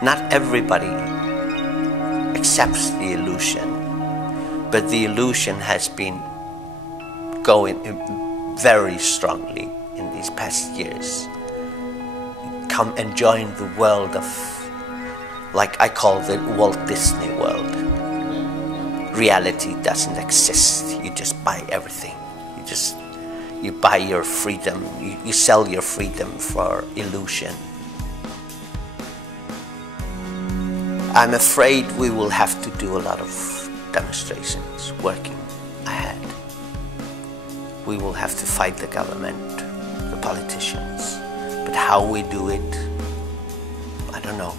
Not everybody accepts the illusion, but the illusion has been going very strongly in these past years. Come and join the world of, like I call the Walt Disney world. Reality doesn't exist. You just buy everything. You buy your freedom. You sell your freedom for illusion. I'm afraid we will have to do a lot of demonstrations working ahead. We will have to fight the government, the politicians. But how we do it, I don't know.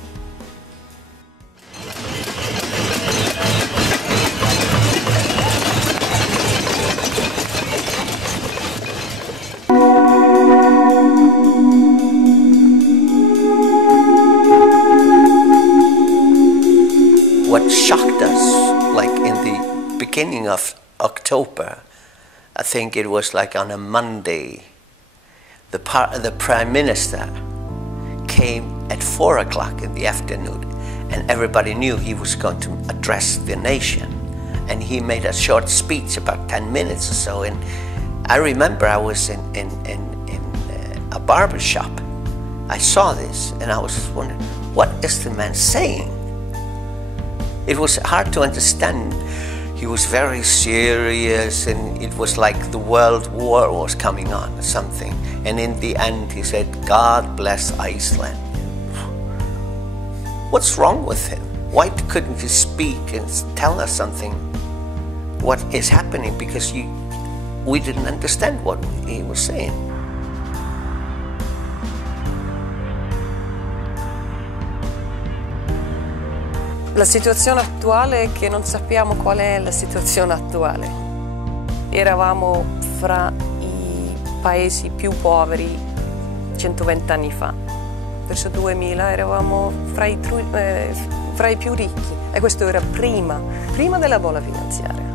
What shocked us, like in the beginning of October, I think it was like on a Monday, the Prime Minister came at 4 o'clock in the afternoon, and everybody knew he was going to address the nation. And he made a short speech, about 10 minutes or so, and I remember I was in a barber shop. I saw this, and I was wondering, what is the man saying? It was hard to understand. He was very serious, and it was like the world war was coming on or something. And in the end he said, God bless Iceland. What's wrong with him? Why couldn't he speak and tell us something, what is happening? Because we didn't understand what he was saying. La situazione attuale è che non sappiamo qual è la situazione attuale. Eravamo fra i paesi più poveri 120 anni fa. Verso 2000 eravamo fra i più ricchi, e questo era prima della bolla finanziaria.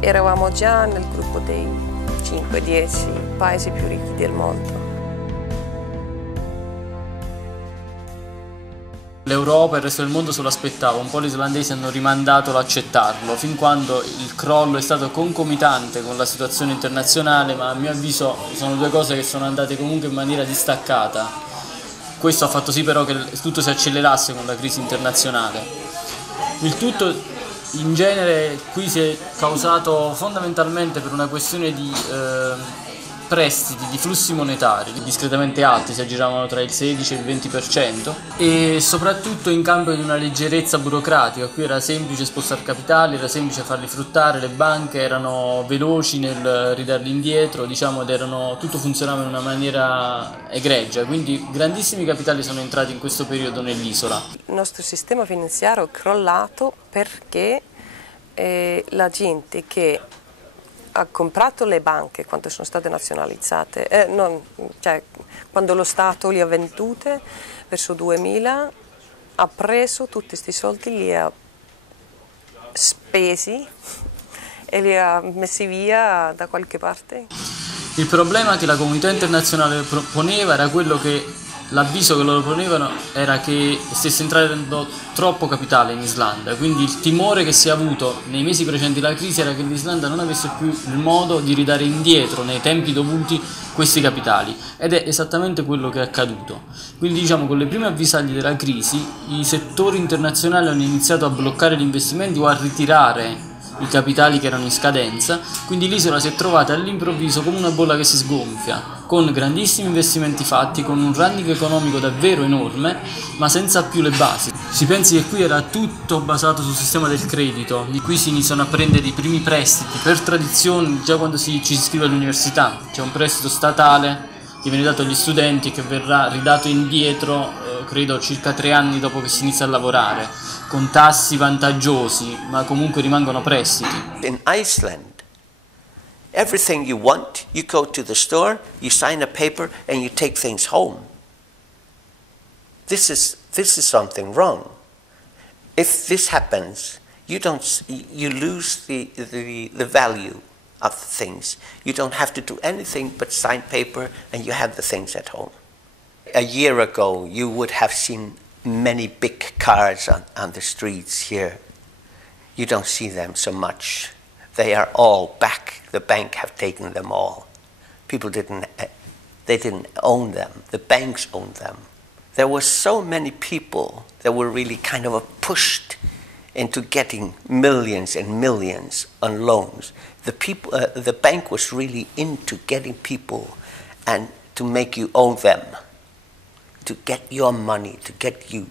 Eravamo già nel gruppo dei 5-10 paesi più ricchi del mondo. L'Europa e il resto del mondo se lo aspettava, un po' gli islandesi hanno rimandato l'accettarlo, fin quando il crollo è stato concomitante con la situazione internazionale, ma a mio avviso sono due cose che sono andate comunque in maniera distaccata. Questo ha fatto sì però che tutto si accelerasse con la crisi internazionale. Il tutto in genere qui si è causato fondamentalmente per una questione di prestiti, di flussi monetari discretamente alti, si aggiravano tra il 16 e il 20%, e soprattutto in cambio di una leggerezza burocratica. Qui era semplice spostare capitali, era semplice farli fruttare, le banche erano veloci nel ridarli indietro, diciamo, ed tutto funzionava in una maniera egregia, quindi grandissimi capitali sono entrati in questo periodo nell'isola. Il nostro sistema finanziario è crollato perché la gente che ha comprato le banche quando sono state nazionalizzate, quando lo Stato li ha vendute verso 2000, ha preso tutti questi soldi, li ha spesi e li ha messi via da qualche parte. Il problema che la comunità internazionale poneva era quello che l'avviso che loro ponevano era che stesse entrando troppo capitale in Islanda, quindi il timore che si è avuto nei mesi precedenti la crisi era che l'Islanda non avesse più il modo di ridare indietro nei tempi dovuti questi capitali, ed è esattamente quello che è accaduto. Quindi diciamo, con le prime avvisaglie della crisi i settori internazionali hanno iniziato a bloccare gli investimenti o a ritirare i capitali che erano in scadenza, quindi l'isola si è trovata all'improvviso come una bolla che si sgonfia, con grandissimi investimenti fatti, con un running economico davvero enorme, ma senza più le basi. Si pensi che qui era tutto basato sul sistema del credito, di cui si iniziano a prendere i primi prestiti, per tradizione già quando ci si iscrive all'università, c'è un prestito statale che viene dato agli studenti e che verrà ridato indietro, credo circa 3 anni dopo che si inizia a lavorare, con tassi vantaggiosi, ma comunque rimangono prestiti. In Iceland, everything you want, you go to the store, you sign a paper and you take things home. This is something wrong. If this happens, you lose the value of things. You don't have to do anything but sign paper and you have the things at home. A year ago, you would have seen many big cars on the streets here. You don't see them so much. They are all back. The bank have taken them all. People didn't own them. The banks owned them. There were so many people that were really kind of pushed into getting millions and millions on loans. The bank was really into getting people and to make you owe them, to get your money, to get you,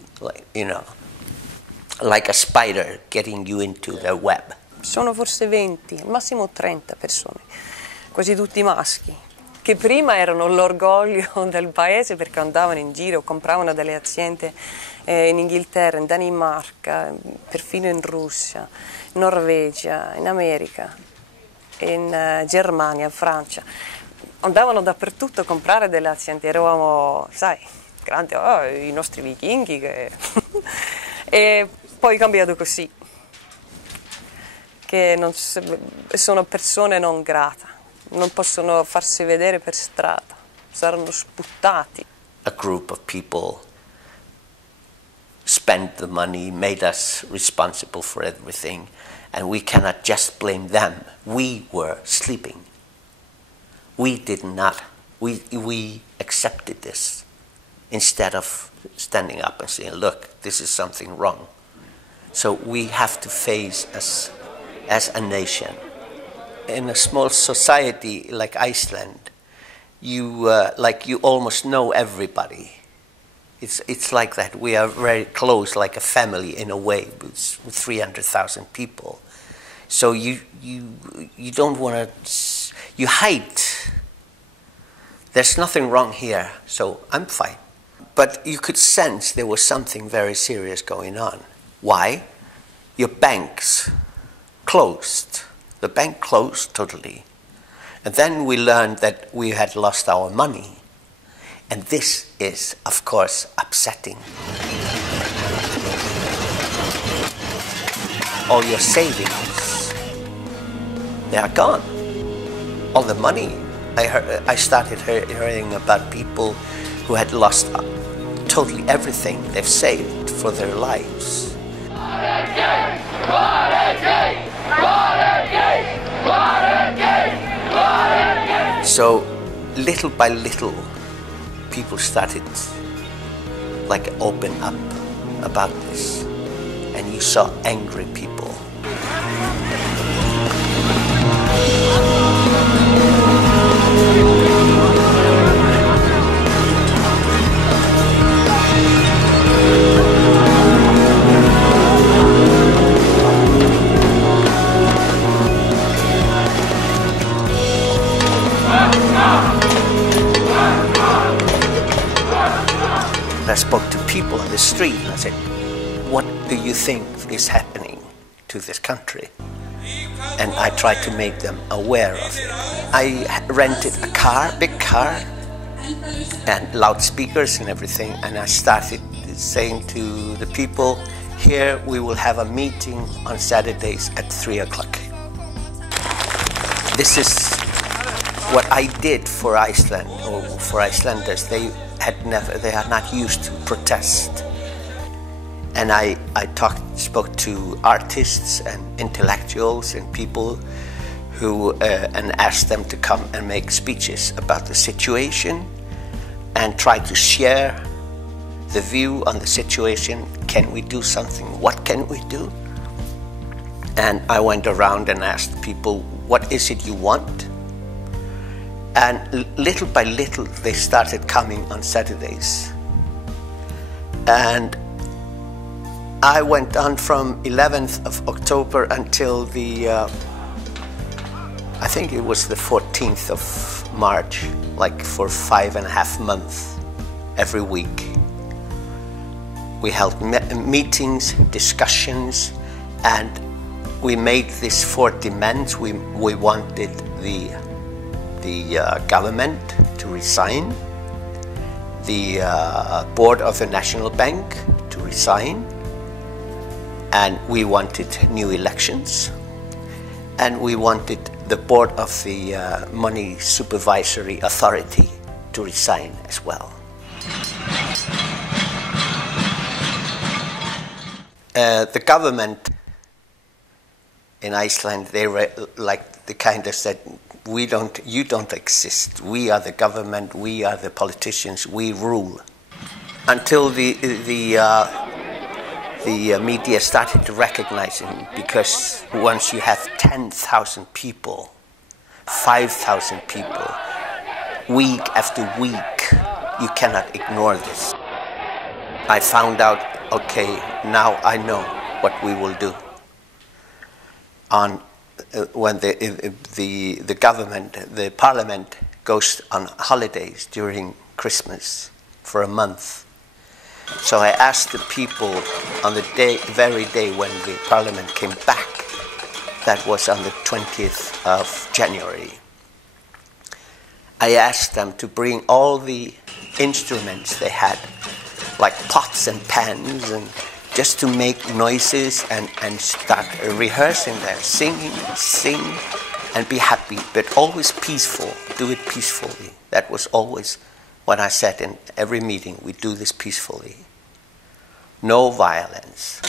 like a spider getting you into their web. Sono forse 20, al massimo 30 persone, quasi tutti maschi, che prima erano l'orgoglio del paese perché andavano in giro, compravano delle aziende in Inghilterra, in Danimarca, perfino in Russia, in Norvegia, in America, in Germania, in Francia. Andavano dappertutto a comprare delle aziende, eravamo, sai, grandi, i nostri vichinghi. E poi è cambiato così, che sono persone non grate, non possono farsi vedere per strada, saranno sputtati. A group of people spent the money, made us responsible for everything, and we cannot just blame them. We were sleeping. We did not. We accepted this instead of standing up and saying, look, this is something wrong. So we have to face as a nation. In a small society like Iceland, you almost know everybody. It's like that. We are very close, like a family in a way, with 300,000 people. So you don't want to, you hide. There's nothing wrong here, so I'm fine. But you could sense there was something very serious going on. Why? Your banks closed. The bank closed totally. And then we learned that we had lost our money. And this is, of course, upsetting. All your savings, they are gone. All the money. I started hearing about people who had lost totally everything they've saved for their lives. So little by little, people started like open up about this, and you saw angry people. I spoke to people on the street and I said, what do you think is happening to this country? And I tried to make them aware of it. I rented a car, big car, and loudspeakers and everything, and I started saying to the people, here we will have a meeting on Saturdays at 3 o'clock. This is what I did for Iceland, or for Icelanders. They are not used to protest. And I spoke to artists and intellectuals and people who, and asked them to come and make speeches about the situation and try to share the view on the situation. Can we do something? What can we do? And I went around and asked people, what is it you want? And little by little, they started coming on Saturdays. And I went on from 11th of October until the, I think it was the 14th of March, like for 5.5 months, every week. We held meetings, discussions, and we made these 4 demands. We wanted the government to resign, the board of the National Bank to resign, and we wanted new elections, and we wanted the board of the Money Supervisory Authority to resign as well. The government in Iceland, they like the kind of said, you don't exist. We are the government. We are the politicians. We rule. Until the media started to recognize him, because once you have 10,000 people, 5,000 people, week after week, you cannot ignore this. I found out, okay, now I know what we will do. When the government, the parliament goes on holidays during Christmas for a month. So I asked the people on the very day when the parliament came back, that was on the 20th of January, I asked them to bring all the instruments they had, like pots and pans, and just to make noises and start rehearsing there, sing and be happy, but always peaceful, do it peacefully. That was always what I said in every meeting, we do this peacefully. No violence.